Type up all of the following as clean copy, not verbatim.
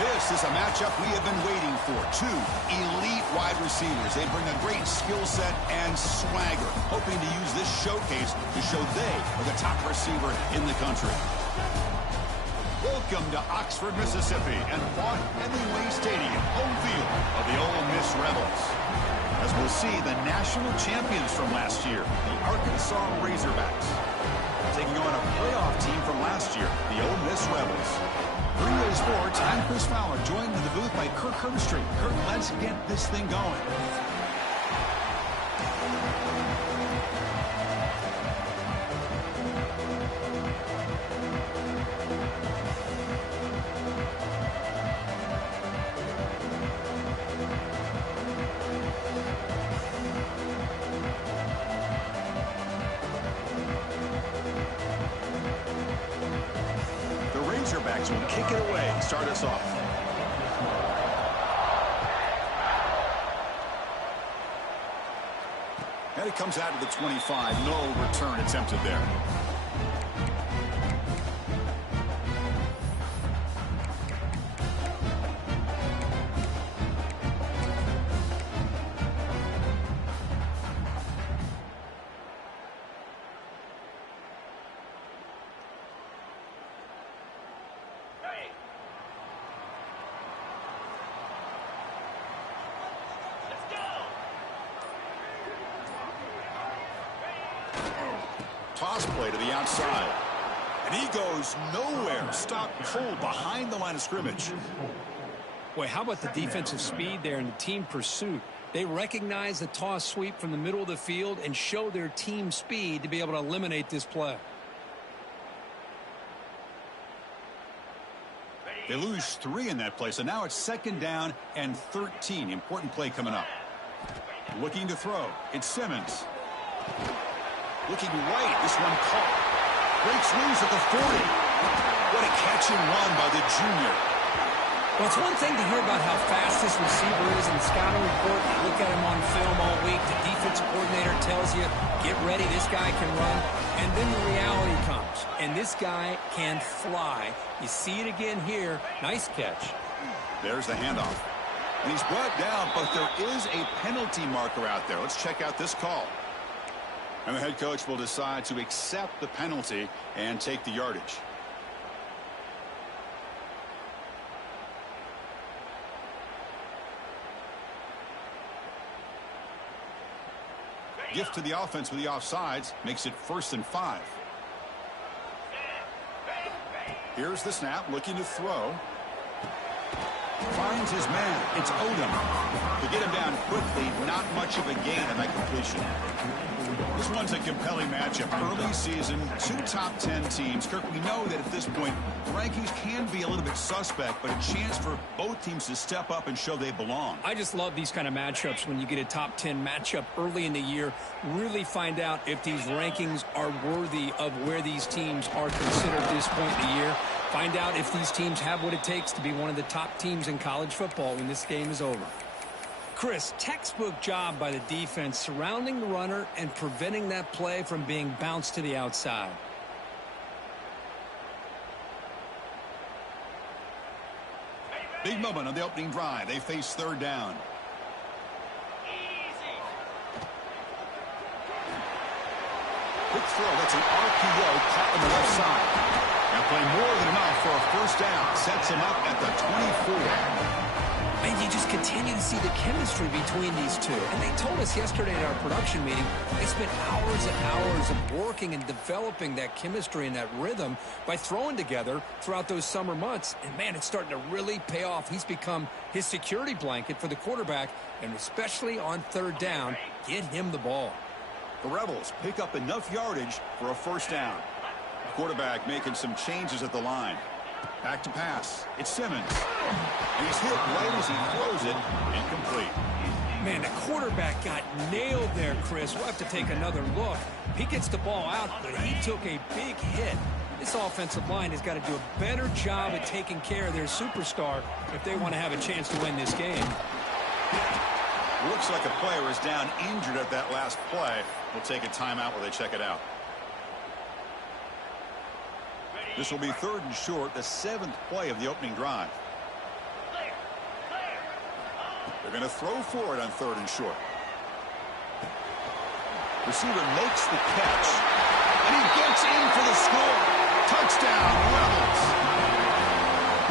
This is a matchup we have been waiting for. Two elite wide receivers. They bring a great skill set and swagger, hoping to use this showcase to show they are the top receiver in the country. Welcome to Oxford, Mississippi, and Vaught Hemingway Stadium, home field of the Ole Miss Rebels. As we'll see, the national champions from last year, the Arkansas Razorbacks, taking on a playoff team from last year, the Ole Miss Rebels. Greenway Sports, I'm Chris Fowler, joined in the booth by Kirk Herbstreit. Kirk, let's get this thing going. Razorbacks will kick it away and start us off. And it comes out of the 25. No return attempted there. Toss play to the outside. And he goes nowhere. Stop cold behind the line of scrimmage. Boy, how about the defensive speed there and the team pursuit? They recognize the toss sweep from the middle of the field and show their team speed to be able to eliminate this play. They lose 3 in that play, so now it's 2nd down and 13. Important play coming up. Looking to throw. It's Simmons. Looking right. This one caught. Breaks loose at the 40. What a catch and run by the junior. Well, it's one thing to hear about how fast this receiver is in the scouting report. You look at him on film all week. The defensive coordinator tells you, get ready, this guy can run. And then the reality comes. And this guy can fly. You see it again here. Nice catch. There's the handoff. And he's brought down, but there is a penalty marker out there. Let's check out this call. And the head coach will decide to accept the penalty and take the yardage. Gift to the offense with the offsides makes it 1st and 5. Here's the snap, looking to throw. Finds his man. It's Odom. To get him down quickly, not much of a gain on that completion. This one's a compelling matchup. Early season, 2 top 10 teams. Kirk, we know that at this point, the rankings can be a little bit suspect, but a chance for both teams to step up and show they belong. I just love these kind of matchups when you get a top 10 matchup early in the year. Really find out if these rankings are worthy of where these teams are considered at this point in the year. Find out if these teams have what it takes to be one of the top teams in college football when this game is over. Chris, textbook job by the defense surrounding the runner and preventing that play from being bounced to the outside. Big moment on the opening drive. They face 3rd down. Quick throw. That's an RPO caught on the left side. Now play more than enough for a 1st down. Sets him up at the 24. And you just continue to see the chemistry between these two. And they told us yesterday at our production meeting, they spent hours and hours of working and developing that chemistry and that rhythm by throwing together throughout those summer months. And, man, it's starting to really pay off. He's become his security blanket for the quarterback, and especially on 3rd down, get him the ball. The Rebels pick up enough yardage for a 1st down. Quarterback making some changes at the line. Back to pass. It's Simmons. And he's hit right as he throws it. Incomplete. Man, the quarterback got nailed there, Chris. We'll have to take another look. He gets the ball out, but he took a big hit. This offensive line has got to do a better job at taking care of their superstar if they want to have a chance to win this game. Looks like a player is down injured at that last play. We'll take a timeout while they check it out. This will be 3rd and short, the 7th play of the opening drive. They're going to throw for it on 3rd and short. Receiver makes the catch, and he gets in for the score. Touchdown, Rebels.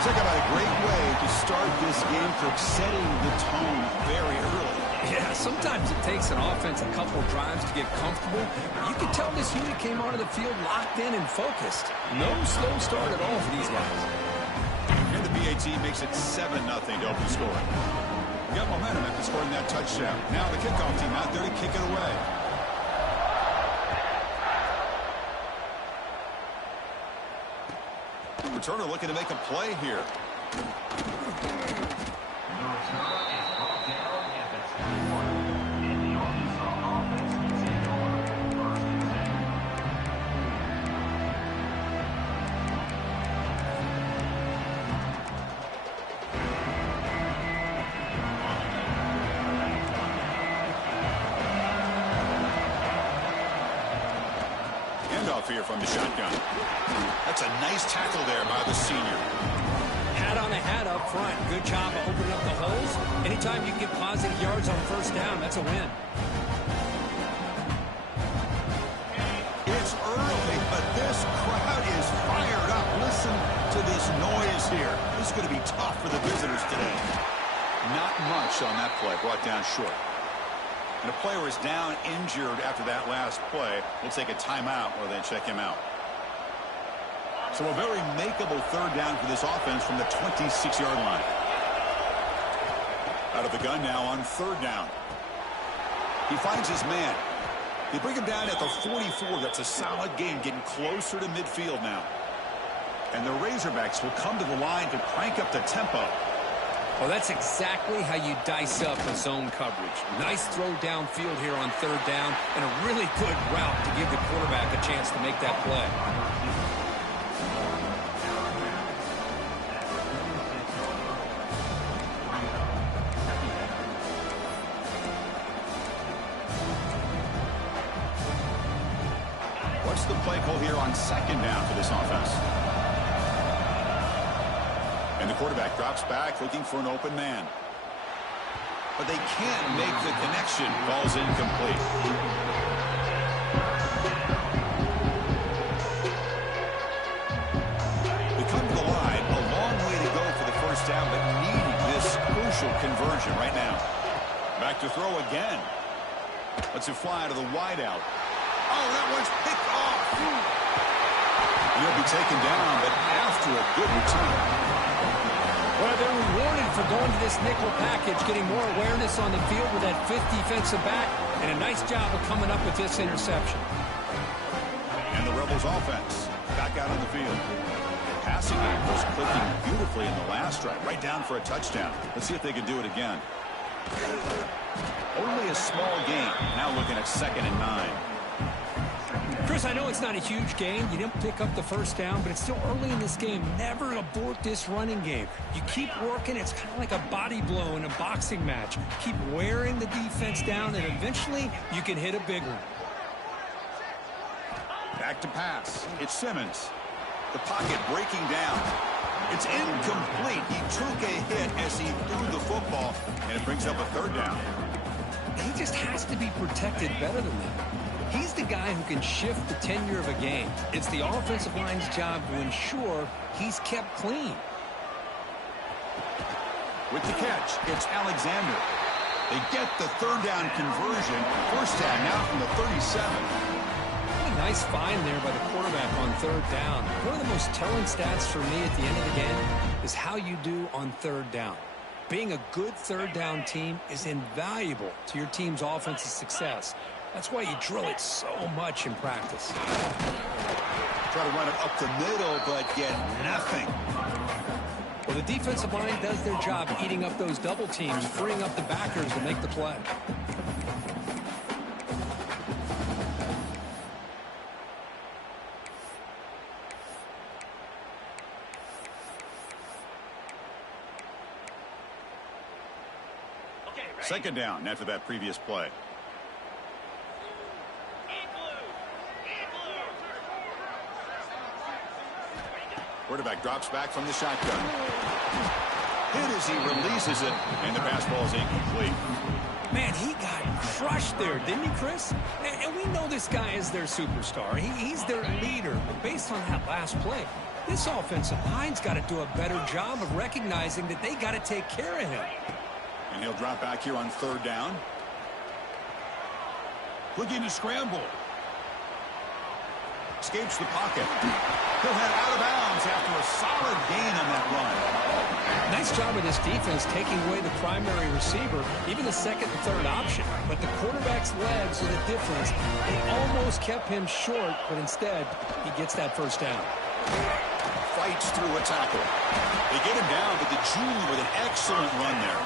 Talk about a great way to start this game for setting the tone very early. Yeah, sometimes it takes an offense a couple drives to get comfortable. You can tell this unit came onto the field locked in and focused. No slow start at all for these guys. And the BAT makes it 7-0 to open scoring. We got momentum after scoring that touchdown. Now the kickoff team out there to kick it away. Returner looking to make a play here. Handoff here from the shotgun. That's a nice tackle there by the senior. Hat on a hat up front. Good job of opening up the holes. Anytime you can get positive yards on 1st down, that's a win. It's early, but this crowd is fired up. Listen to this noise here. This is going to be tough for the visitors today. Not much on that play, brought down short. And a player is down injured after that last play. We'll take a timeout while they check him out. So a very makeable 3rd down for this offense from the 26-yard line. Out of the gun now on 3rd down. He finds his man. They bring him down at the 44. That's a solid gain, getting closer to midfield now. And the Razorbacks will come to the line to crank up the tempo. Well, that's exactly how you dice up a zone coverage. Nice throw downfield here on 3rd down, and a really good route to give the quarterback a chance to make that play. What's the play call here on 2nd down for this offense? And the quarterback drops back looking for an open man. But they can't make the connection. Ball's incomplete. They come to the line. A long way to go for the 1st down, but needing this crucial conversion right now. Back to throw again. Lets it fly to the wideout. Oh, that one's picked off. He'll be taken down, but after a good return. Well, they're rewarded for going to this nickel package, getting more awareness on the field with that 5th defensive back, and a nice job of coming up with this interception. And the Rebels offense back out on the field. Passing game was clicking beautifully in the last drive, right down for a touchdown. Let's see if they can do it again. Only a small gain. Now looking at 2nd and 9. Chris, I know it's not a huge game. You didn't pick up the 1st down, but it's still early in this game. Never abort this running game. You keep working. It's kind of like a body blow in a boxing match. Keep wearing the defense down, and eventually you can hit a big one. Back to pass. It's Simmons. The pocket breaking down. It's incomplete. He took a hit as he threw the football, and it brings up a 3rd down. He just has to be protected better than that. He's the guy who can shift the tenure of a game. It's the offensive line's job to ensure he's kept clean. With the catch, it's Alexander. They get the 3rd down conversion. 1st down now from the 37. What a nice find there by the quarterback on 3rd down. One of the most telling stats for me at the end of the game is how you do on 3rd down. Being a good 3rd down team is invaluable to your team's offensive success. That's why you drill it so much in practice. Try to run it up the middle, but get nothing. Well, the defensive line does their job eating up those double teams, freeing up the backers to make the play. Second down after that previous play. Quarterback drops back from the shotgun. hit as he releases it, and the pass ball is incomplete. Man, he got crushed there, didn't he, Chris? And we know this guy is their superstar. He's their leader. But based on that last play, this offensive line's got to do a better job of recognizing that they got to take care of him. And he'll drop back here on third down. Looking to scramble. Escapes the pocket. He'll head out of bounds after a solid gain on that run. Nice job of this defense taking away the primary receiver, even the second and third option. But the quarterback's legs are the difference. They almost kept him short, but instead, he gets that first down. Fights through a tackle. They get him down, but the junior with an excellent run there.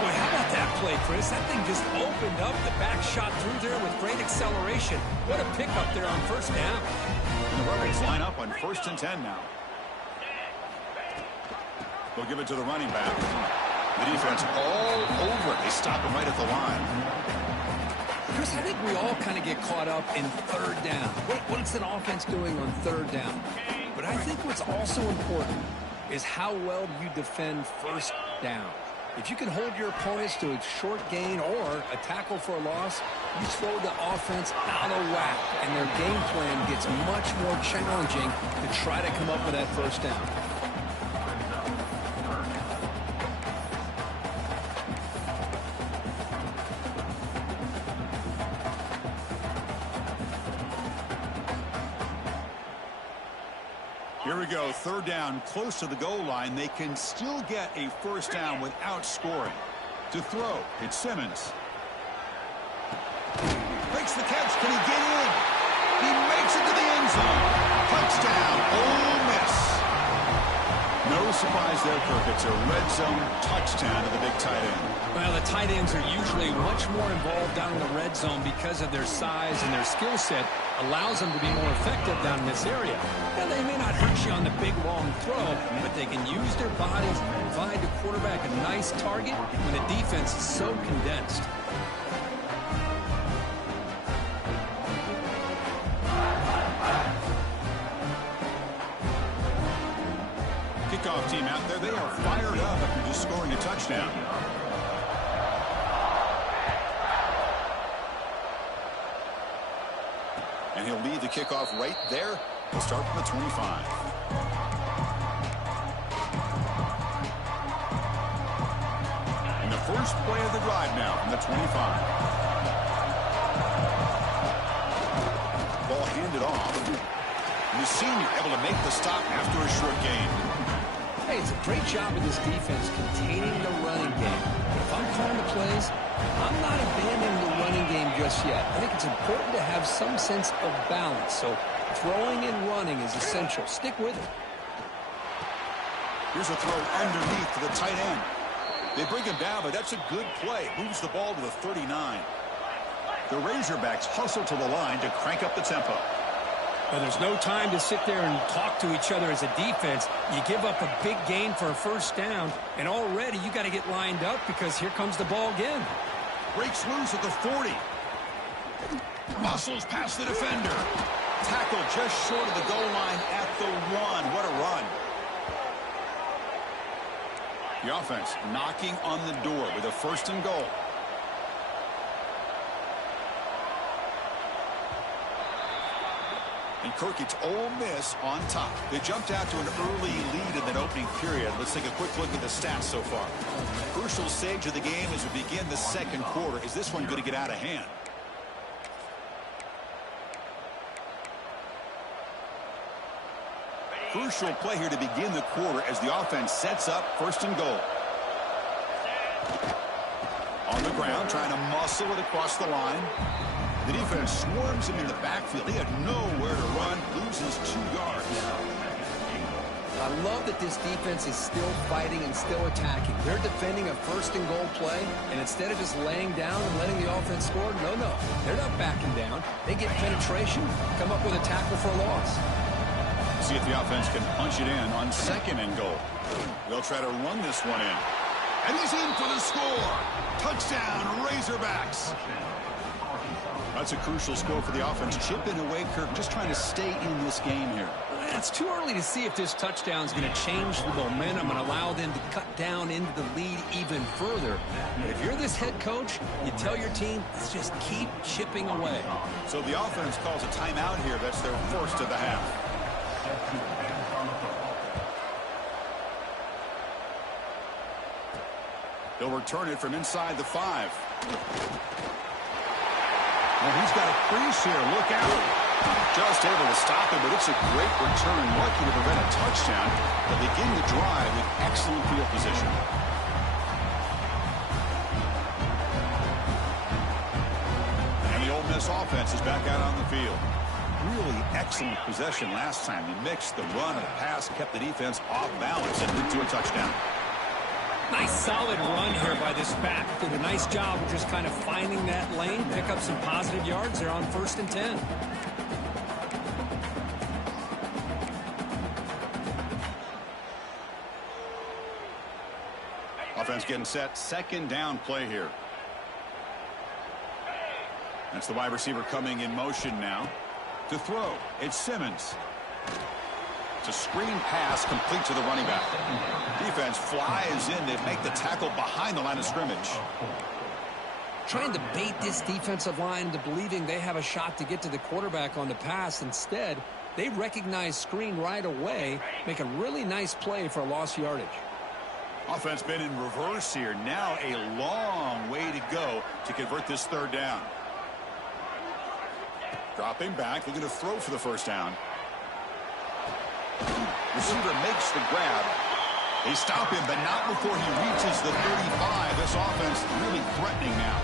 Boy, how about that play, Chris? That thing just opened up. The back shot through there with great acceleration. What a pickup there on first down. And the Rebels line up on 1st and 10 now. They'll give it to the running back. The defense all over it. They stop him right at the line. Chris, I think we all kind of get caught up in third down. What's an offense doing on third down? But I think what's also important is how well you defend first down. If you can hold your opponents to a short gain or a tackle for a loss, you throw the offense out of whack, and their game plan gets much more challenging to try to come up with that first down. Here we go, third down, close to the goal line. They can still get a first down without scoring. To throw, it's Simmons. Makes the catch. Can he get in? He makes it to the end zone. Touchdown, Ole Miss. No surprise there, Kirk. It's a red zone touchdown to the big tight end. Well, the tight ends are usually much more involved down in the red zone because of their size, and their skill set allows them to be more effective down in this area. Now, they may not hurt you on the big, long throw, but they can use their bodies to provide the quarterback a nice target when the defense is so condensed. Kickoff team out there, they are fired up after just scoring a touchdown. And he'll lead the kickoff right there. He'll start from the 25. And the first play of the drive now from the 25. Ball handed off. And the senior able to make the stop after a short gain. Hey, it's a great job of this defense containing the running game. But if I'm calling the plays, I'm not abandoning the running game just yet. I think it's important to have some sense of balance. So throwing and running is essential. Stick with it. Here's a throw underneath to the tight end. They bring him down, but that's a good play. Moves the ball to the 39. The Razorbacks hustle to the line to crank up the tempo. Well, there's no time to sit there and talk to each other as a defense. You give up a big gain for a first down, and already you got to get lined up because here comes the ball again. Breaks loose at the 40. Muscles past the defender. Tackle just short of the goal line at the 1. What a run. The offense knocking on the door with a first and goal. And Kirk, it's Ole Miss on top. They jumped out to an early lead in that opening period. Let's take a quick look at the stats so far. Crucial stage of the game as we begin the second quarter. Is this one going to get out of hand? Crucial play here to begin the quarter as the offense sets up first and goal. On the ground, trying to muscle it across the line. The defense swarms him in the backfield. He had nowhere to run, loses 2 yards. I love that this defense is still fighting and still attacking. They're defending a first and goal play, and instead of just laying down and letting the offense score, no, they're not backing down. They get penetration, come up with a tackle for a loss. See if the offense can punch it in on second and goal. They'll try to run this one in. And he's in for the score. Touchdown, Razorbacks. That's a crucial score for the offense. Chipping away, Kirk, just trying to stay in this game here. It's too early to see if this touchdown is going to change the momentum and allow them to cut down into the lead even further. But if you're this head coach, you tell your team, let's just keep chipping away. So the offense calls a timeout here. That's their first of the half. They'll return it from inside the 5. Well, he's got a crease here. Look out. Just able to stop him, but it's a great return. Lucky to prevent a touchdown. But begin the drive with excellent field position. And the Ole Miss offense is back out on the field. Really excellent possession last time. They mixed the run and the pass, kept the defense off balance, and led to a touchdown. Nice solid run here by this back. Did a nice job of just kind of finding that lane, pick up some positive yards. They're on 1st and 10. Offense getting set. 2nd down play here. That's the wide receiver coming in motion now. To throw, it's Simmons. It's a screen pass complete to the running back. Defense flies in to make the tackle behind the line of scrimmage. Trying to bait this defensive line into believing they have a shot to get to the quarterback on the pass. Instead, they recognize screen right away, make a really nice play for a lost yardage. Offense been in reverse here. Now a long way to go to convert this 3rd down. Dropping back, looking to throw for the 1st down. Receiver makes the grab. They stop him, but not before he reaches the 35. This offense really threatening now.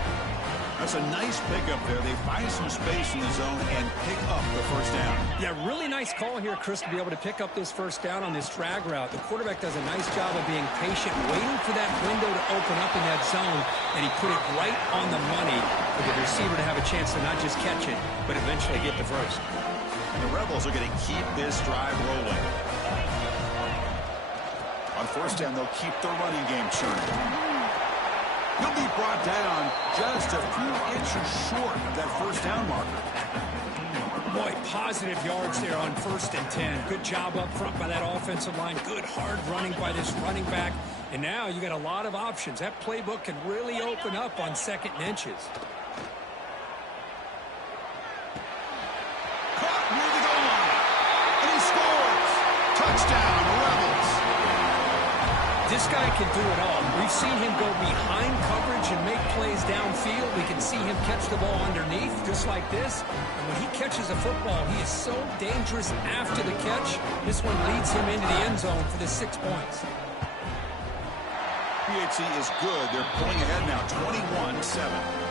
That's a nice pickup there. They find some space in the zone and pick up the 1st down. Yeah, really nice call here, Chris, to be able to pick up this 1st down on this drag route. The quarterback does a nice job of being patient, waiting for that window to open up in that zone, and he put it right on the money for the receiver to have a chance to not just catch it, but eventually get the 1st. And the Rebels are going to keep this drive rolling. On 1st down, they'll keep their running game churning. He'll be brought down just a few inches short of that 1st down marker. Boy, positive yards there on 1st and 10. Good job up front by that offensive line. Good hard running by this running back. And now you got a lot of options. That playbook can really open up on 2nd and inches. Caught near the goal line. And he scores. Touchdown, Rebels. This guy can do it all. We've seen him go behind coverage and make plays downfield. We can see him catch the ball underneath just like this. And when he catches a football, he is so dangerous after the catch. This one leads him into the end zone for the 6 points. PHC is good. They're pulling ahead now, 21-7.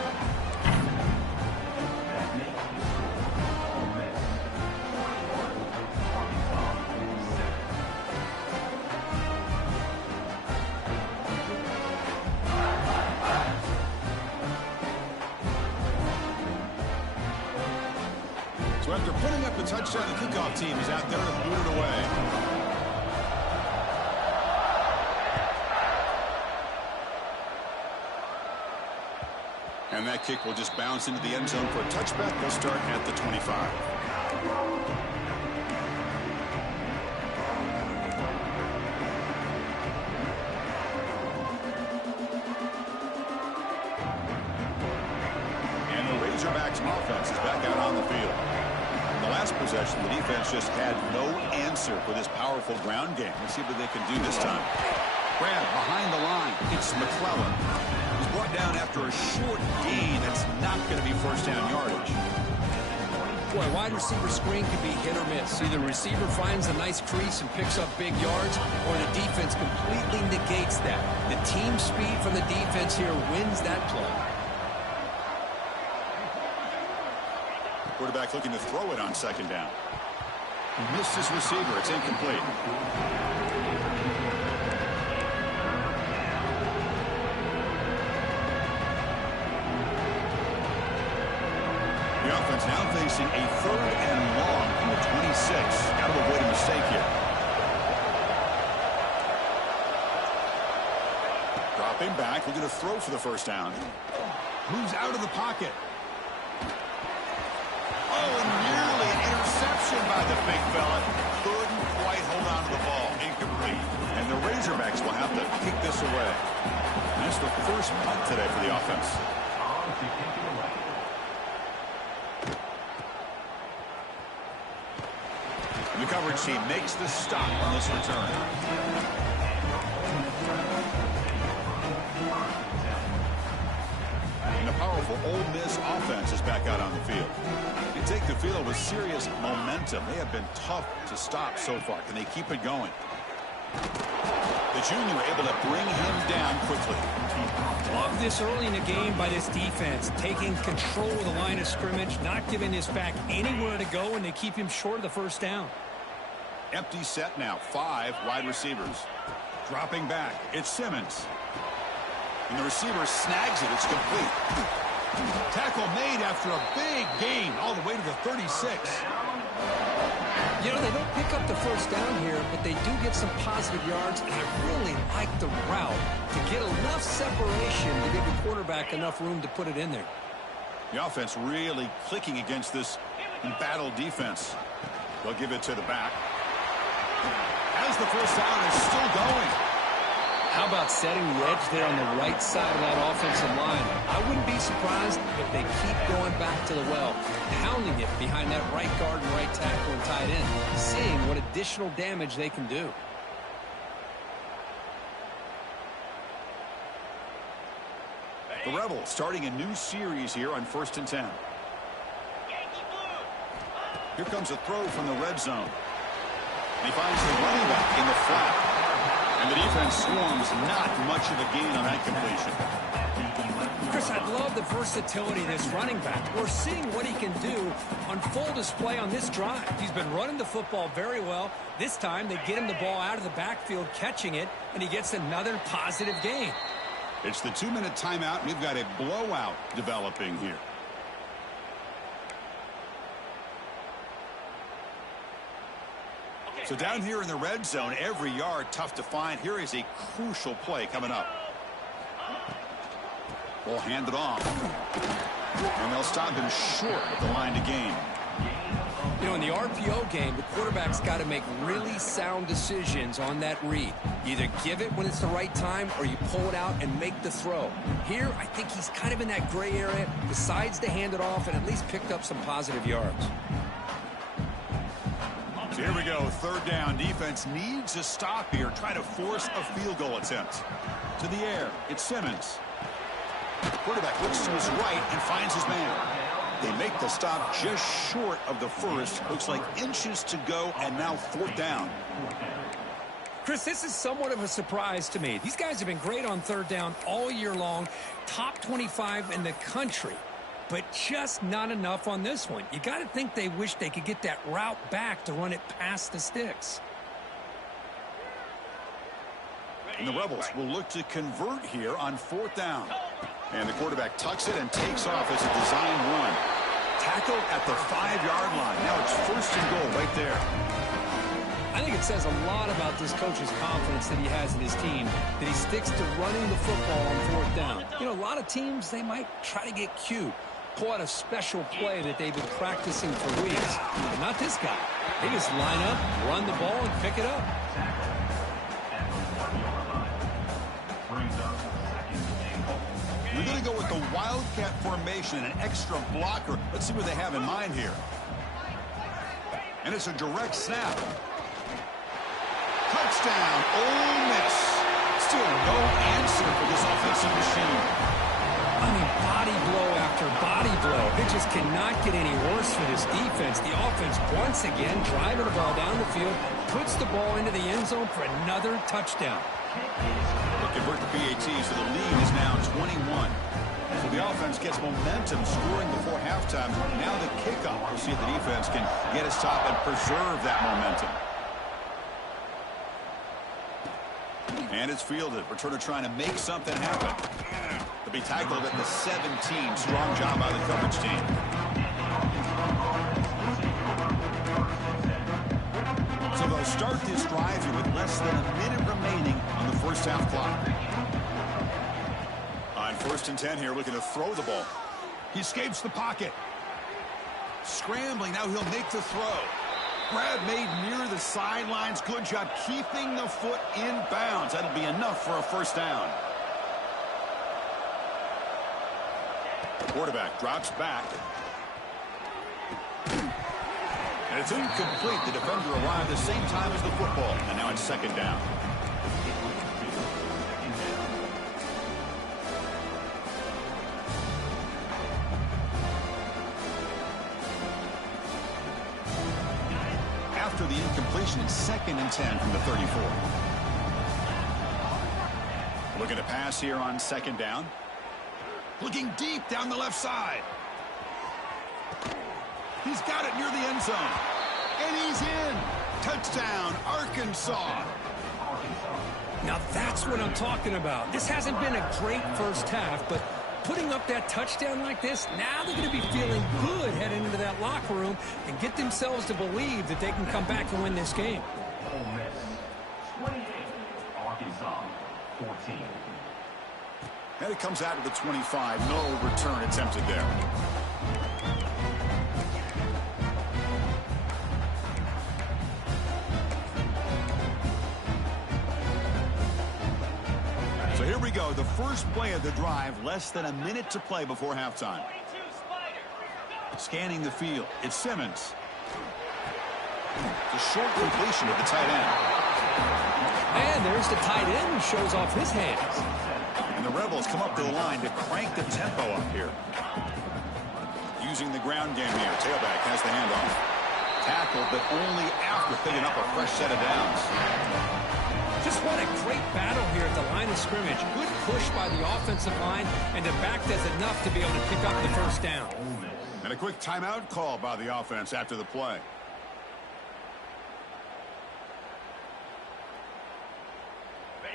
So after putting up the touchdown, the kickoff team is out there to boot it away. And that kick will just bounce into the end zone for a touchback. They'll start at the 25. And the Razorbacks offense is back out on the field. In the last possession, the defense just had no answer for this powerful ground game. Let's see what they can do this time. Grab behind the line. It's McClellan. He's brought down after a short gain. That's not going to be 1st down yardage. Boy, wide receiver screen can be hit or miss. Either the receiver finds a nice crease and picks up big yards, or the defense completely negates that. The team speed from the defense here wins that play. Quarterback looking to throw it on 2nd down. He missed his receiver. It's incomplete. The offense now facing a 3rd and long from the 26. Got to avoid a mistake here. Dropping back, looking to throw for the 1st down. Moves out of the pocket. Oh, and nearly an interception by the big fella. 3rd The Razorbacks will have to kick this away. And that's the first punt today for the offense. The coverage team makes the stop on this return. And the powerful Ole Miss offense is back out on the field. They take the field with serious momentum. They have been tough to stop so far. Can they keep it going? The junior able to bring him down quickly. Love this early in the game by this defense, taking control of the line of scrimmage, not giving this back anywhere to go, and they keep him short of the first down. Empty set now, 5 wide receivers. Dropping back, it's Simmons. And the receiver snags it, it's complete. Tackle made after a big gain all the way to the 36. You know, they don't pick up the first down here, but they do get some positive yards, and I really like the route to get enough separation to give the quarterback enough room to put it in there. The offense really clicking against this embattled defense. They'll give it to the back. As the first down is still going. How about setting the edge there on the right side of that offensive line? I wouldn't be surprised if they keep going back to the well, pounding it behind that right guard and right tackle and tight end, seeing what additional damage they can do. The Rebels starting a new series here on 1st and 10. Here comes a throw from the red zone. And he finds the running back in the flat. And the defense swarms, not much of a gain on that completion. Chris, I love the versatility of this running back. We're seeing what he can do on full display on this drive. He's been running the football very well. This time they get him the ball out of the backfield, catching it, and he gets another positive gain. It's the 2-minute timeout. We've got a blowout developing here. So down here in the red zone, every yard tough to find. Here is a crucial play coming up. Ball handed off. And they'll stop him short of the line to gain. You know, in the RPO game, the quarterback's got to make really sound decisions on that read. Either give it when it's the right time or you pull it out and make the throw. Here, I think he's kind of in that gray area, decides to hand it off and at least picked up some positive yards. So here we go, 3rd down. Defense needs a stop here. Try to force a field goal attempt. To the air, it's Simmons. Quarterback looks to his right and finds his man. They make the stop just short of the first. Looks like inches to go, and now 4th down. Chris, this is somewhat of a surprise to me. These guys have been great on 3rd down all year long. Top 25 in the country. But just not enough on this one. You got to think they wish they could get that route back to run it past the sticks. And the Rebels will look to convert here on 4th down. And the quarterback tucks it and takes off as a design run. Tackled at the 5-yard line. Now it's 1st and goal right there. I think it says a lot about this coach's confidence that he has in his team, that he sticks to running the football on 4th down. You know, a lot of teams, they might try to get cute, pull out a special play that they've been practicing for weeks. But not this guy. They just line up, run the ball, and pick it up. We're going to go with the Wildcat formation and an extra blocker. Let's see what they have in mind here. And it's a direct snap. Touchdown, Ole Miss. Still no answer for this offensive machine. I mean, body blow after body blow. It just cannot get any worse for this defense. The offense, once again, driving the ball down the field, puts the ball into the end zone for another touchdown. They convert the PAT, so the lead is now 21. So the offense gets momentum scoring before halftime. Now the kickoff. We'll see if the defense can get a stop and preserve that momentum. And it's fielded. Returner trying to make something happen. They'll be tackled at the 17. Strong job by the coverage team. So they'll start this drive here with less than a minute remaining on the first half clock. On 1st and 10 here, looking to throw the ball. He escapes the pocket. Scrambling, now he'll make the throw. Grab made near the sidelines. Good job keeping the foot in bounds. That'll be enough for a first down. Quarterback drops back. And it's incomplete. The defender arrived the same time as the football. And now it's second down. After the incompletion, it's 2nd and 10 from the 34. Looking to pass here on 2nd down. Looking deep down the left side. He's got it near the end zone. And he's in. Touchdown, Arkansas. Now that's what I'm talking about. This hasn't been a great first half, but putting up that touchdown like this, now they're going to be feeling good heading into that locker room and get themselves to believe that they can come back and win this game. Ole Miss 28, Arkansas 14. And it comes out of the 25. No return attempted there. So here we go. The first play of the drive. Less than a minute to play before halftime. Scanning the field. It's Simmons. The short completion of the tight end. And there's the tight end who shows off his hands. And the Rebels come up to the line to crank the tempo up here. Using the ground game here. Tailback has the handoff. Tackled, but only after picking up a fresh set of downs. Just what a great battle here at the line of scrimmage. Good push by the offensive line, and the back does enough to be able to pick up the first down. And a quick timeout call by the offense after the play.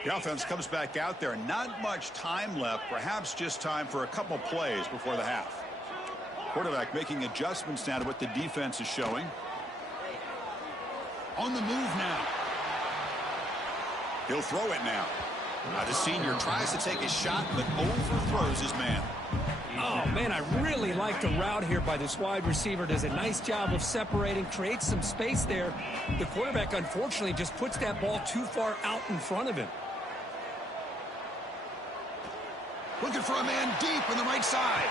The offense comes back out there. Not much time left. Perhaps just time for a couple plays before the half. Quarterback making adjustments now to what the defense is showing. On the move now. He'll throw it now. The senior tries to take a shot, but overthrows his man. Oh, man, I really like the route here by this wide receiver. Does a nice job of separating, creates some space there. The quarterback, unfortunately, just puts that ball too far out in front of him. Looking for a man deep on the right side.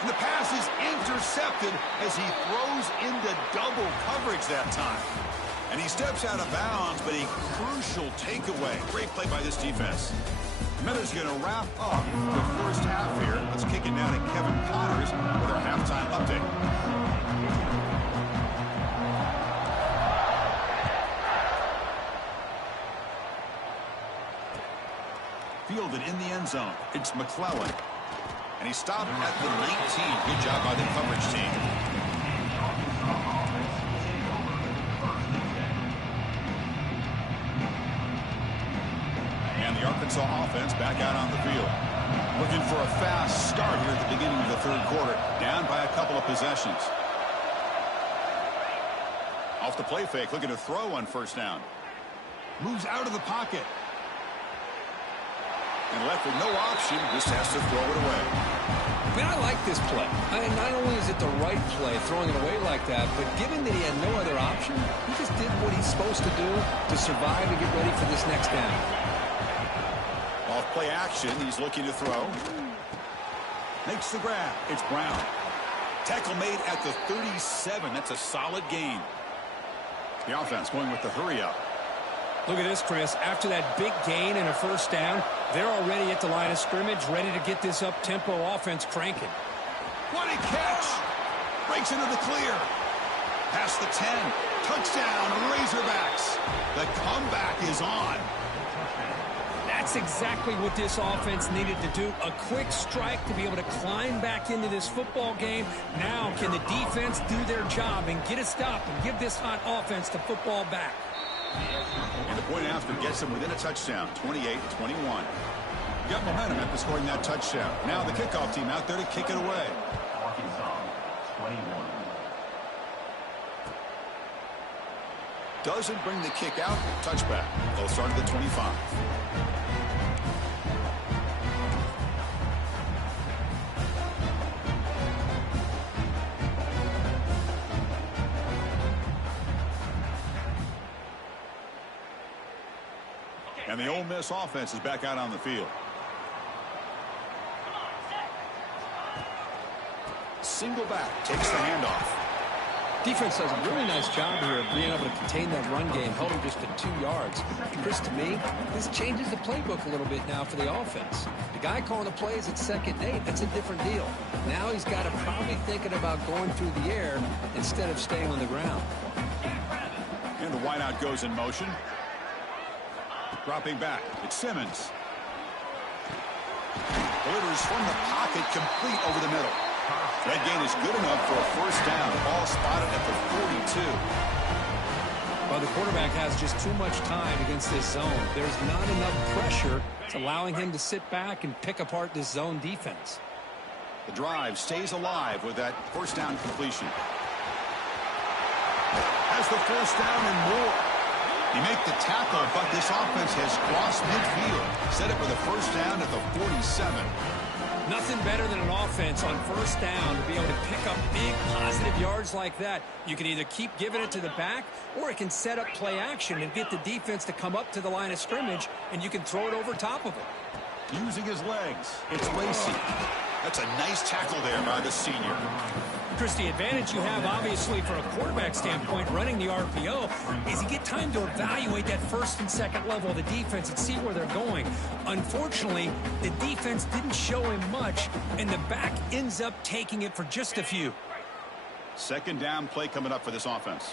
And the pass is intercepted as he throws into double coverage that time. And he steps out of bounds, but a crucial takeaway. Great play by this defense. Meta's going to wrap up the first half here. Let's kick it down to Kevin Connors with our halftime update. Fielded in the end zone. It's McClellan. And he stopped at the 19. Good job by the coverage team. And the Arkansas offense back out on the field. Looking for a fast start here at the beginning of the third quarter. Down by a couple of possessions. Off the play fake, looking to throw on first down. Moves out of the pocket. And left with no option, just has to throw it away. Man, I like this play. Not only is it the right play, throwing it away like that, but given that he had no other option, he just did what he's supposed to do to survive and get ready for this next down. Off play action, he's looking to throw. Makes the grab. It's Brown. Tackle made at the 37. That's a solid gain. The offense going with the hurry up. Look at this, Chris. After that big gain and a first down, they're already at the line of scrimmage, ready to get this up-tempo offense cranking. What a catch! Breaks into the clear. Past the 10. Touchdown, Razorbacks. The comeback is on. That's exactly what this offense needed to do. A quick strike to be able to climb back into this football game. Now can the defense do their job and get a stop and give this hot offense the football back? And the point after gets them within a touchdown, 28-21. Got momentum after scoring that touchdown. Now the kickoff team out there to kick it away. Arkansas 21. Doesn't bring the kick out. Touchback. They'll start at the 25. And the Ole Miss offense is back out on the field. Single back, takes the handoff. Defense does a really nice job here of being able to contain that run game, held him just to 2 yards. Chris, to me, this changes the playbook a little bit now for the offense. The guy calling the plays at 2nd and 8, that's a different deal. Now he's got to probably thinking about going through the air instead of staying on the ground. And the wideout goes in motion. Dropping back, it's Simmons. Delivers from the pocket, complete over the middle. That gain is good enough for a first down. Ball spotted at the 42. Well, the quarterback has just too much time against this zone. There's not enough pressure. It's allowing him to sit back and pick apart this zone defense. The drive stays alive with that first down completion. Has the first down and more. He make the tackle, but this offense has crossed midfield. Set it for the first down at the 47. Nothing better than an offense on first down to be able to pick up big positive yards like that. You can either keep giving it to the back, or it can set up play action and get the defense to come up to the line of scrimmage, and you can throw it over top of it. Using his legs, it's Lacey. That's a nice tackle there by the senior. Chris, the advantage you have, obviously, from a quarterback standpoint, running the RPO, is you get time to evaluate that first and second level of the defense and see where they're going. Unfortunately, the defense didn't show him much, and the back ends up taking it for just a few. Second down play coming up for this offense.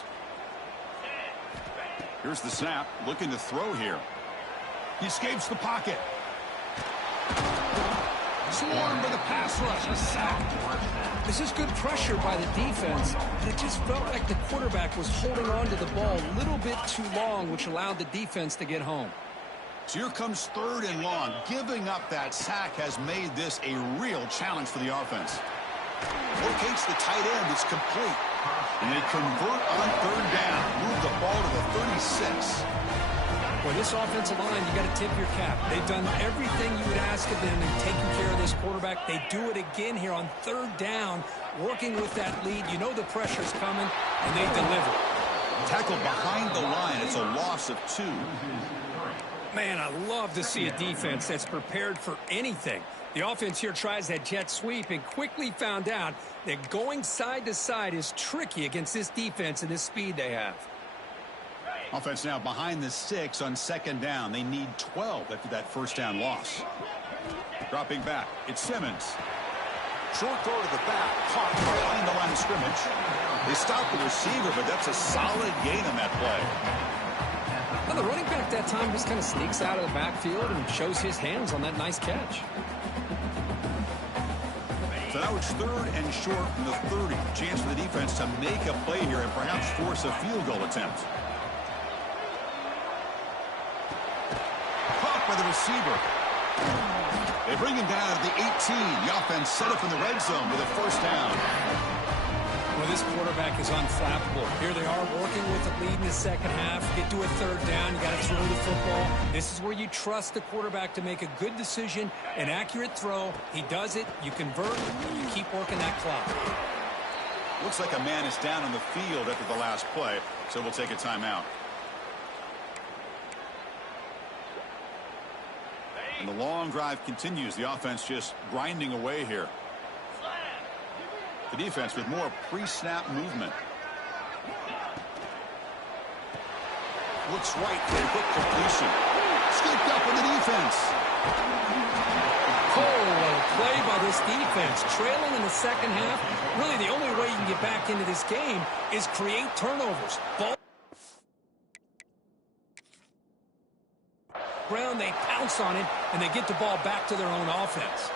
Here's the snap, looking to throw here. He escapes the pocket. Swarmed by the pass rush, a sack. This is good pressure by the defense, and it just felt like the quarterback was holding on to the ball a little bit too long, which allowed the defense to get home. So here comes 3rd and long. Giving up that sack has made this a real challenge for the offense. Locates the tight end. It's complete. And they convert on 3rd down. Move the ball to the 36. Boy, this offensive line, you got to tip your cap. They've done everything you would ask of them in taking care of this quarterback. They do it again here on 3rd down, working with that lead. You know the pressure's coming, and they deliver. Tackled behind the line. It's a loss of 2. Man, I love to see a defense that's prepared for anything. The offense here tries that jet sweep and quickly found out that going side to side is tricky against this defense and this speed they have. Offense now behind the 6 on 2nd down. They need 12 after that first down loss. Dropping back, it's Simmons. Short throw to the back, caught behind the line of scrimmage. They stop the receiver, but that's a solid gain on that play. Well, the running back that time just kind of sneaks out of the backfield and shows his hands on that nice catch. So now it's 3rd and short from the 30. Chance for the defense to make a play here and perhaps force a field goal attempt. By the receiver. They bring him down at the 18. The offense set up in the red zone with a first down. Well, this quarterback is unflappable. Here they are working with the lead in the second half. Get to a 3rd down. You got to throw the football. This is where you trust the quarterback to make a good decision, an accurate throw. He does it. You convert. You keep working that clock. Looks like a man is down on the field after the last play, so we'll take a timeout. And the long drive continues. The offense just grinding away here. The defense with more pre-snap movement. Looks right for a quick completion. Scooped up in the defense. Oh, what a play by this defense. Trailing in the second half. Really, the only way you can get back into this game is create turnovers. Ball ground, they pounce on it, and they get the ball back to their own offense.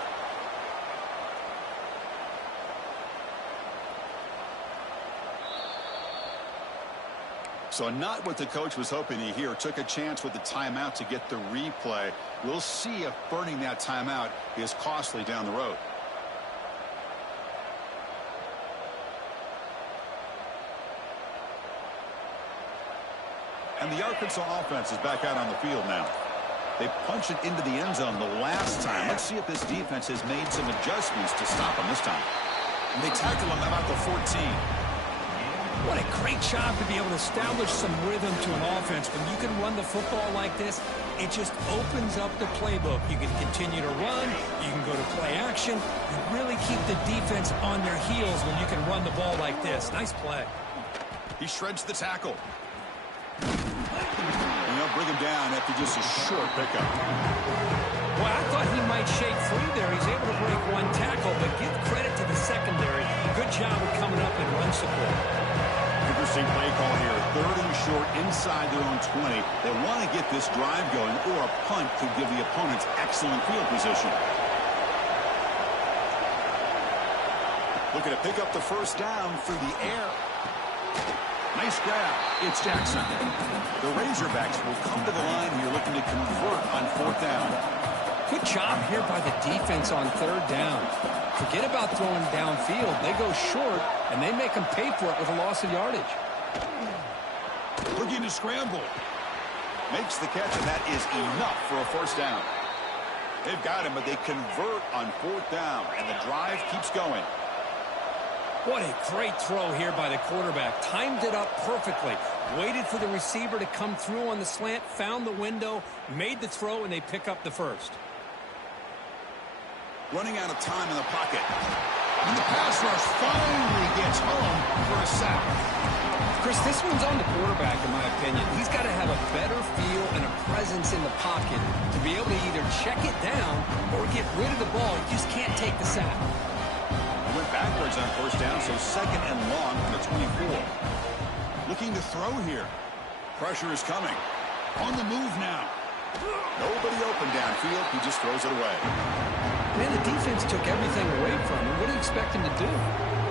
So not what the coach was hoping to hear. Took a chance with the timeout to get the replay. We'll see if burning that timeout is costly down the road. And the Arkansas offense is back out on the field now. They punch it into the end zone the last time. Let's see if this defense has made some adjustments to stop them this time. And they tackle him about the 14. What a great job to be able to establish some rhythm to an offense. When you can run the football like this, it just opens up the playbook. You can continue to run. You can go to play action. You really keep the defense on their heels when you can run the ball like this. Nice play. He shreds the tackle. And they'll bring him down after just a short pickup. Well, I thought he might shake free there. He's able to break one tackle, but give credit to the secondary. Good job of coming up and run support. Interesting play call here. 3rd and short inside their own 20. They want to get this drive going, or a punt could give the opponents excellent field position. Looking to pick up the first down through the air. Nice grab. It's Jackson. The Razorbacks will come to the line here looking to convert on 4th down. Good job here by the defense on 3rd down. Forget about throwing downfield. They go short, and they make them pay for it with a loss of yardage. Looking to scramble. Makes the catch, and that is enough for a first down. They've got him, but they convert on 4th down, and the drive keeps going. What a great throw here by the quarterback. Timed it up perfectly. Waited for the receiver to come through on the slant, found the window, made the throw, and they pick up the first. Running out of time in the pocket. And the pass rush finally gets home for a sack. Chris, this one's on the quarterback, in my opinion. He's got to have a better feel and a presence in the pocket to be able to either check it down or get rid of the ball. You just can't take the sack. Went backwards on 1st down, so 2nd and long from the 24. Looking to throw here. Pressure is coming. On the move now. Nobody open downfield. He just throws it away. Man, the defense took everything away from him. What do you expect him to do?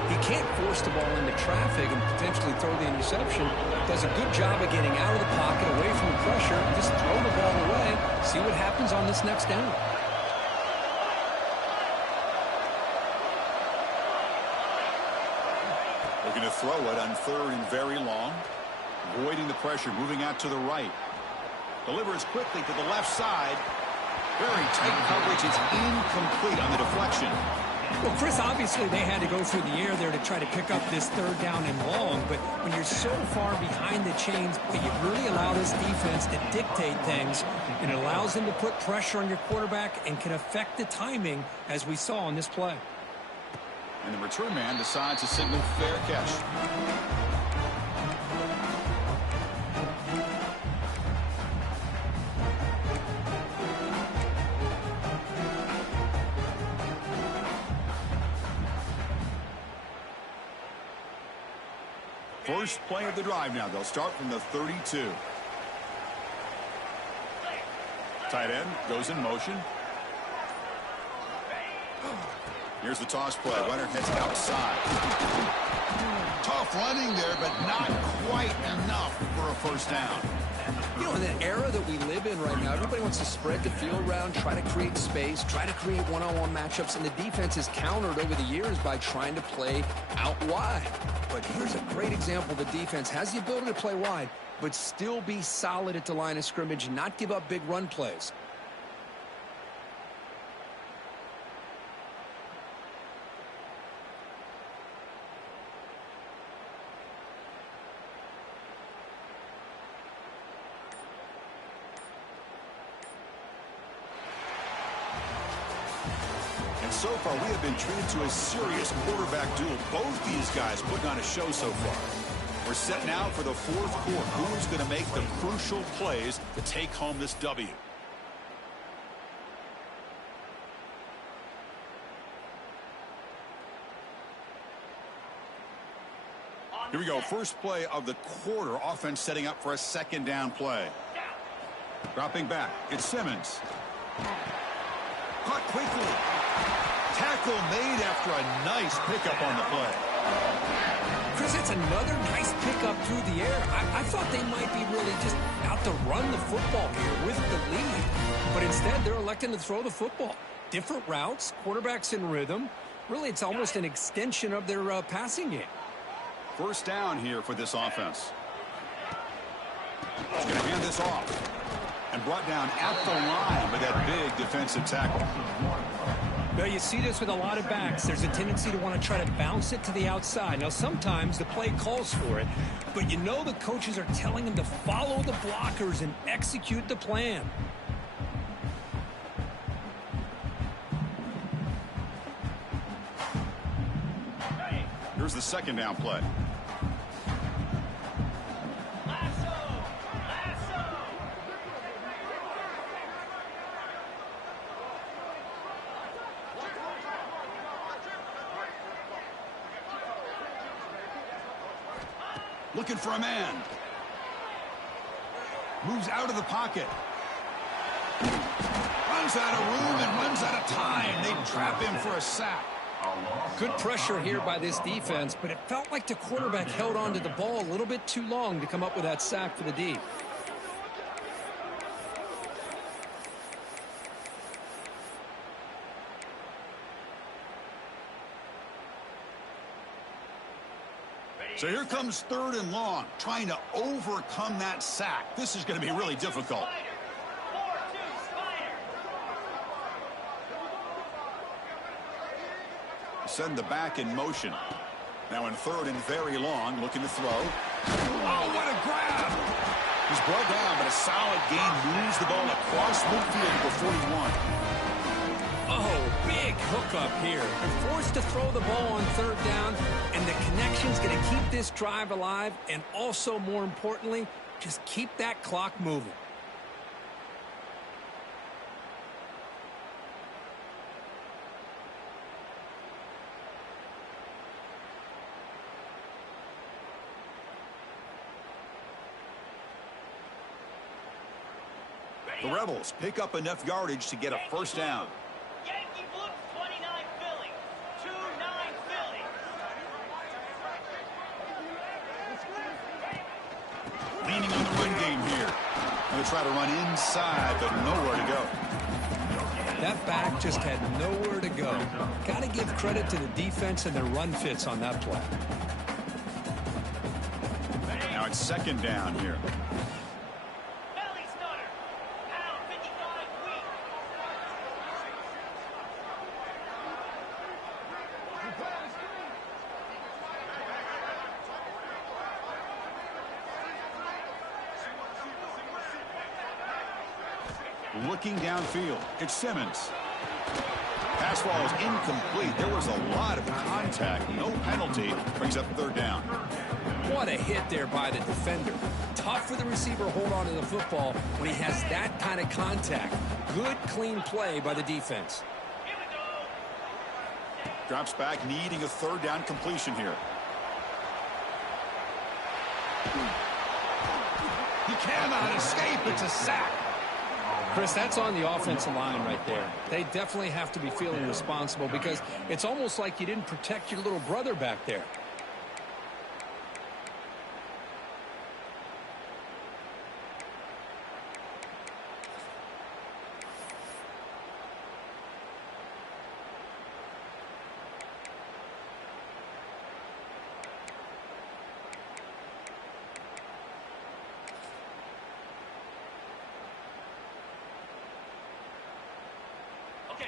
He can't force the ball into traffic and potentially throw the interception. Does a good job of getting out of the pocket, away from the pressure. Just throw the ball away. See what happens on this next down. Looking to throw it on 3rd and very long. Avoiding the pressure, moving out to the right. Delivers quickly to the left side. Very tight coverage. It's incomplete on the deflection. Well, Chris, obviously they had to go through the air there to try to pick up this 3rd down and long, but when you're so far behind the chains, you really allow this defense to dictate things, and it allows them to put pressure on your quarterback and can affect the timing, as we saw on this play. And the return man decides to signal fair catch. First play of the drive now. They'll start from the 32. Tight end goes in motion. Here's the toss play. Runner heads outside. Tough running there, but not quite enough for a first down. You know, in the era that we live in right now, everybody wants to spread the field around, try to create space, try to create one-on-one matchups, and the defense is countered over the years by trying to play out wide. But here's a great example. The defense has the ability to play wide, but still be solid at the line of scrimmage and not give up big run plays. And so far, we have been treated to a serious quarterback duel. Both these guys putting on a show so far. We're set now for the 4th quarter. Who is going to make the crucial plays to take home this W? Here we go. First play of the quarter. Offense setting up for a 2nd down play. Dropping back. It's Simmons. Caught quickly. Tackle made after a nice pickup on the play. Chris, it's another nice pickup through the air. I thought they might be really just out to run the football here with the lead. But instead, they're electing to throw the football. Different routes, quarterbacks in rhythm. Really, it's almost an extension of their passing game. First down here for this offense. He's going to hand this off. And brought down at the line with that big defensive tackle. Well, you see this with a lot of backs. There's a tendency to want to try to bounce it to the outside. Now, sometimes the play calls for it, but you know the coaches are telling them to follow the blockers and execute the plan. Here's the second down play. Looking for a man. Moves out of the pocket. Runs out of room and runs out of time. They trap him for a sack. Good pressure here by this defense, but it felt like the quarterback held on to the ball a little bit too long to come up with that sack for the D. So here comes 3rd and long, trying to overcome that sack. This is going to be really difficult. Send the back in motion. Now in 3rd and very long, looking to throw. Oh, what a grab! He's brought down, but a solid gain moves the ball across midfield to 41. Oh, big hookup here. They're forced to throw the ball on 3rd down, and the connection's going to keep this drive alive, and also, more importantly, just keep that clock moving. The Rebels pick up enough yardage to get a 1st down. Yankee Blue 29 Philly. 2-9 Philly. Leaning on the run game here. Going to try to run inside, but nowhere to go. That back just had nowhere to go. Got to give credit to the defense and their run fits on that play. Now it's 2nd down here. Looking downfield, it's Simmons. Pass ball is incomplete. There was a lot of contact. No penalty. Brings up 3rd down. What a hit there by the defender. Tough for the receiver to hold on to the football when he has that kind of contact. Good, clean play by the defense. Drops back, needing a 3rd down completion here. He cannot escape. It's a sack. Chris, that's on the offensive line right there. They definitely have to be feeling responsible because it's almost like you didn't protect your little brother back there.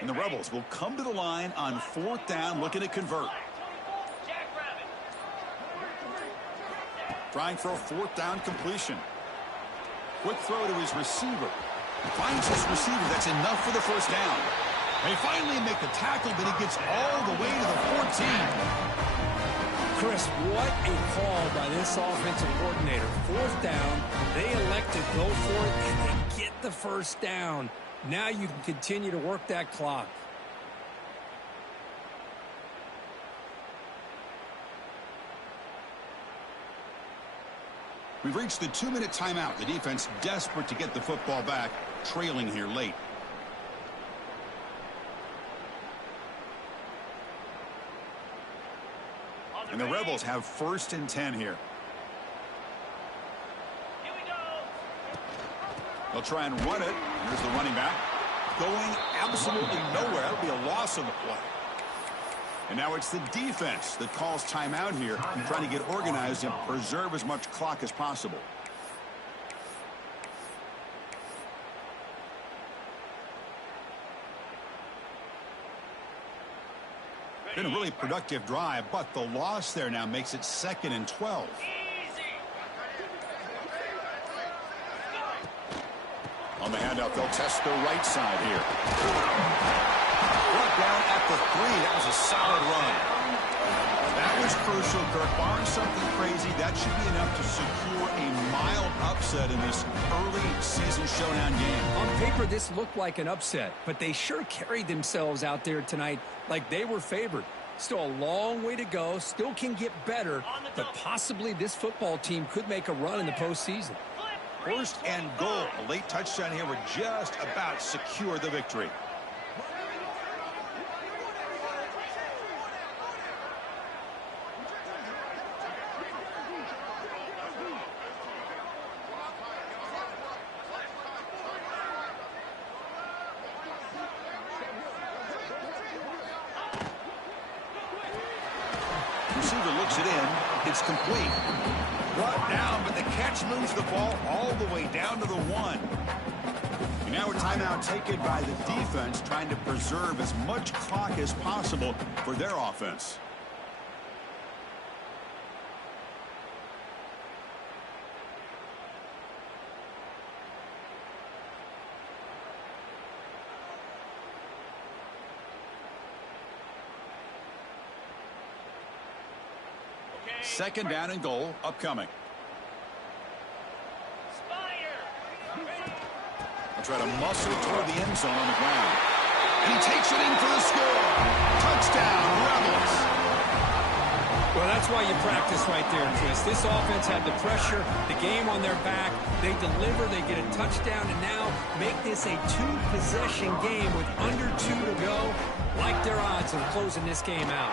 And the Rebels will come to the line on 4th down, looking to convert. Trying for a 4th down completion. Quick throw to his receiver. Finds his receiver. That's enough for the 1st down. They finally make the tackle, but he gets all the way to the 14. Chris, what a call by this offensive coordinator. 4th down, they elect to go for it, and they get the 1st down. Now you can continue to work that clock. We've reached the 2-minute timeout. The defense desperate to get the football back, trailing here late. And the Rebels have 1st and 10 here. They'll try and run it. Here's the running back. Going absolutely nowhere. That'll be a loss on the play. And now it's the defense that calls timeout here, trying to get organized and preserve as much clock as possible. Been a really productive drive, but the loss there now makes it 2nd and 12. On the handout, they'll test the right side here. Brought down at the 3. That was a solid run. That was crucial, Kirk. Barring something crazy, that should be enough to secure a mild upset in this early season showdown game. On paper, this looked like an upset, but they sure carried themselves out there tonight like they were favored. Still a long way to go, still can get better, but possibly this football team could make a run in the postseason. 1st and goal. A late touchdown here would just about secure the victory. Receiver looks it in. It's complete. Brought down, but the catch moves the ball all the way down to the 1. And now a timeout taken by the defense, trying to preserve as much clock as possible for their offense. Second down and goal upcoming. They'll try to muscle toward the end zone on the ground. And he takes it in for the score. Touchdown, Rebels. Well, that's why you practice right there, Chris. This offense had the pressure, the game on their back. They deliver, they get a touchdown, and now make this a 2-possession game with under 2 to go. Like their odds of closing this game out.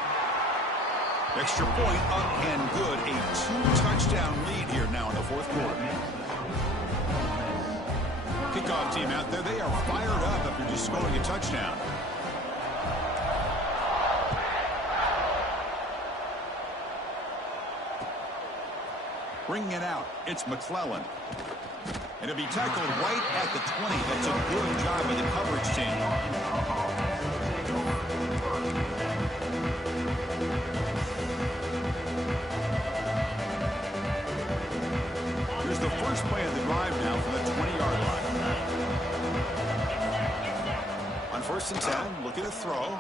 Extra point up and good. A 2-touchdown lead here now in the 4th quarter. Kickoff team out there. They are fired up after just scoring a touchdown. Bringing it out. It's McClellan. And it'll be tackled right at the 20. That's a good job by the coverage team. The first play of the drive now from the 20-yard line. On 1st and 10, looking to throw.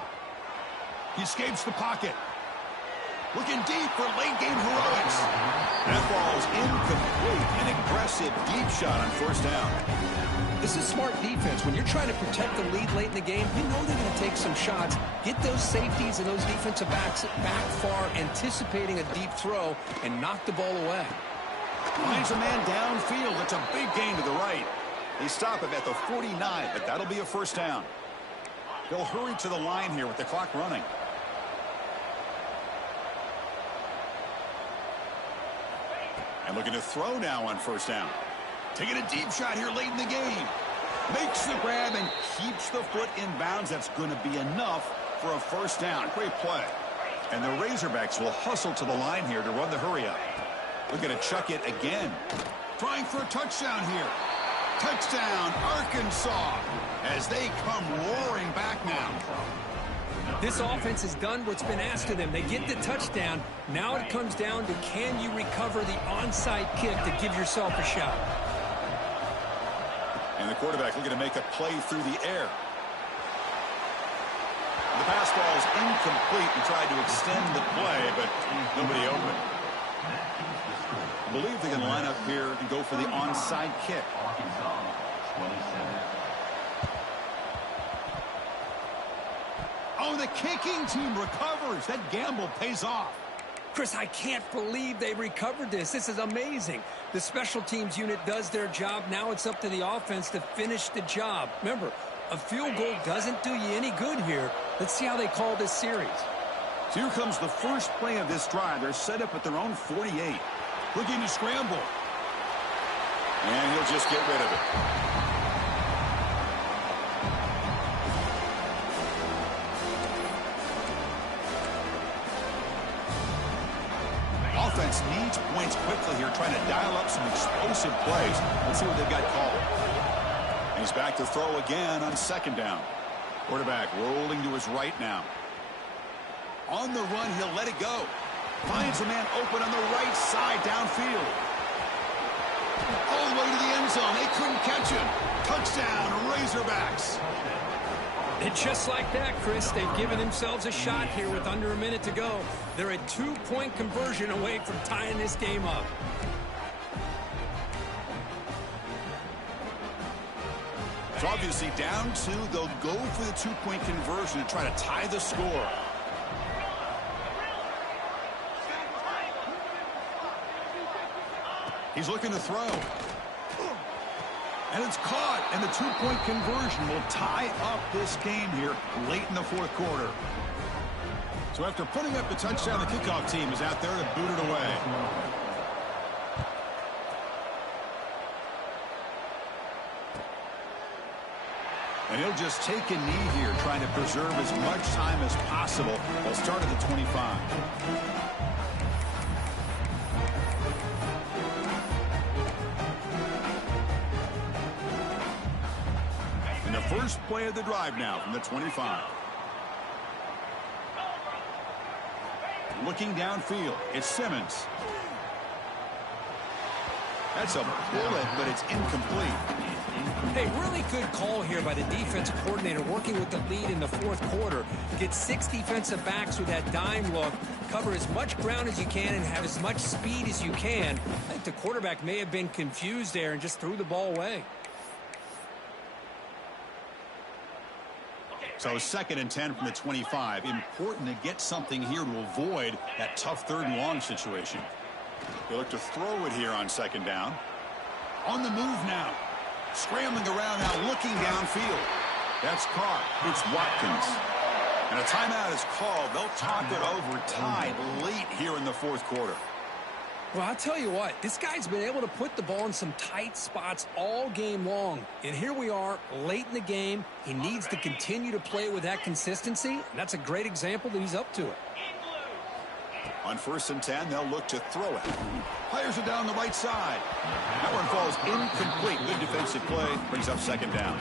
He escapes the pocket. Looking deep for late-game heroics. That ball's incomplete. An aggressive deep shot on 1st down. This is smart defense. When you're trying to protect the lead late in the game, you know they're going to take some shots. Get those safeties and those defensive backs back far, anticipating a deep throw, and knock the ball away. Finds a man downfield. It's a big gain to the right. They stop him at the 49, but that'll be a 1st down. They'll hurry to the line here with the clock running. And looking to throw now on 1st down. Taking a deep shot here late in the game. Makes the grab and keeps the foot in bounds. That's going to be enough for a 1st down. Great play. And the Razorbacks will hustle to the line here to run the hurry up. Looking to chuck it again. Trying for a touchdown here. Touchdown, Arkansas, as they come roaring back now. This offense has done what's been asked of them. They get the touchdown. Now it comes down to, can you recover the onside kick to give yourself a shot? And the quarterback looking to make a play through the air. The pass ball is incomplete. He tried to extend the play, but nobody open. I believe they're going to line up here and go for the onside kick. Oh, the kicking team recovers. That gamble pays off. Chris, I can't believe they recovered this. This is amazing. The special teams unit does their job. Now it's up to the offense to finish the job. Remember, a field goal doesn't do you any good here. Let's see how they call this series. So here comes the first play of this drive. They're set up at their own 48. Looking to scramble. And he'll just get rid of it. Offense needs points quickly here, trying to dial up some explosive plays. Let's see what they've got called. And he's back to throw again on 2nd down. Quarterback rolling to his right now. On the run, he'll let it go. Finds a man open on the right side downfield. All the way to the end zone. They couldn't catch him. Touchdown, Razorbacks. And just like that, Chris, they've given themselves a shot here with under a minute to go. They're a 2-point conversion away from tying this game up. It's obviously down 2. They'll go for the 2-point conversion to try to tie the score. He's looking to throw. And it's caught, and the 2-point conversion will tie up this game here late in the fourth quarter. So after putting up the touchdown, the kickoff team is out there to boot it away. And he'll just take a knee here, trying to preserve as much time as possible. They'll start at the 25. First play of the drive now from the 25. Looking downfield, it's Simmons. That's a bullet, but it's incomplete. Hey, really good call here by the defensive coordinator working with the lead in the fourth quarter. Get 6 defensive backs with that dime look. Cover as much ground as you can and have as much speed as you can. I think the quarterback may have been confused there and just threw the ball away. So 2nd and 10 from the 25. Important to get something here to avoid that tough 3rd and long situation. They look to throw it here on 2nd down. On the move now. Scrambling around now, looking downfield. That's caught. It's Watkins. And a timeout is called. They'll talk it over, tied late here in the fourth quarter. Well, I'll tell you what, this guy's been able to put the ball in some tight spots all game long. And here we are, late in the game. He needs to continue to play with that consistency. And that's a great example that he's up to it. On 1st and 10, they'll look to throw it. Fires it down the right side. That one falls incomplete. Good defensive play. Brings up 2nd down.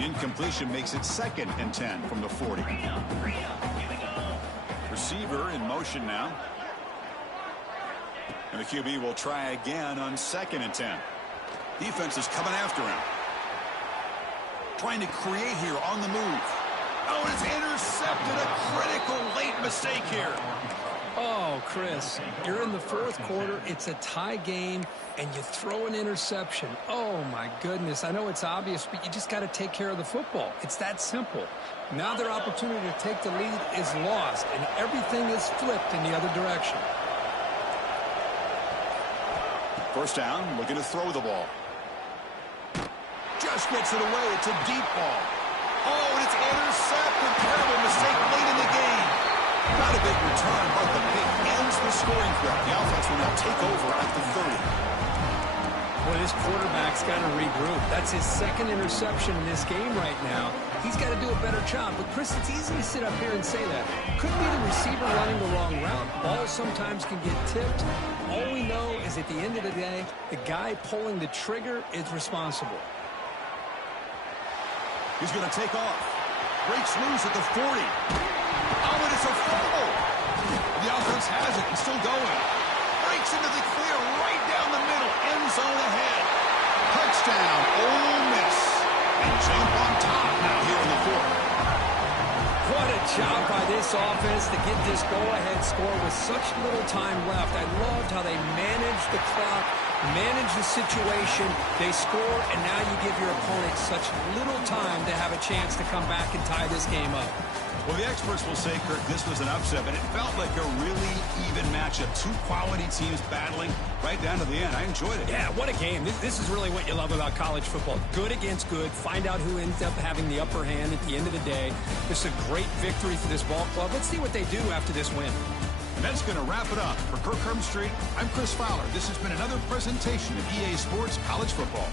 Incompletion makes it 2nd and 10 from the 40. Receiver in motion now. And the QB will try again on 2nd and 10. Defense is coming after him. Trying to create here on the move. Oh, it's intercepted. A critical late mistake here. Oh, Chris, you're in the fourth quarter. It's a tie game, and you throw an interception. Oh, my goodness. I know it's obvious, but you just got to take care of the football. It's that simple. Now their opportunity to take the lead is lost, and everything is flipped in the other direction. 1st down, looking to throw the ball. Just gets it away. It's a deep ball. Oh, and it's intercepted. Terrible mistake late in the game. Not a big return, but the pick ends the scoring threat. The offense will now take over at the 30. Well, this quarterback's got to regroup. That's his 2nd interception in this game right now. He's got to do a better job. But, Chris, it's easy to sit up here and say that. Could be the receiver running the wrong route. Balls sometimes can get tipped. All we know is at the end of the day, the guy pulling the trigger is responsible. He's going to take off. Breaks loose at the 40. Oh, and it's a fumble. The offense has it and still going. Breaks into the clear right down the middle. End zone ahead. Touchdown, Ole Miss. And jump on top now here in the fourth. What a job by this offense to get this go-ahead score with such little time left. I loved how they managed the clock, managed the situation. They score, and now you give your opponent such little time to have a chance to come back and tie this game up. Well, the experts will say, Kirk, this was an upset, but it felt like a really even matchup. 2 quality teams battling right down to the end. I enjoyed it. Yeah, what a game. This is really what you love about college football. Good against good. Find out who ends up having the upper hand at the end of the day. This is a great victory for this ball club. Let's see what they do after this win. And that's going to wrap it up. For Kirk Street, I'm Chris Fowler. This has been another presentation of EA Sports College Football.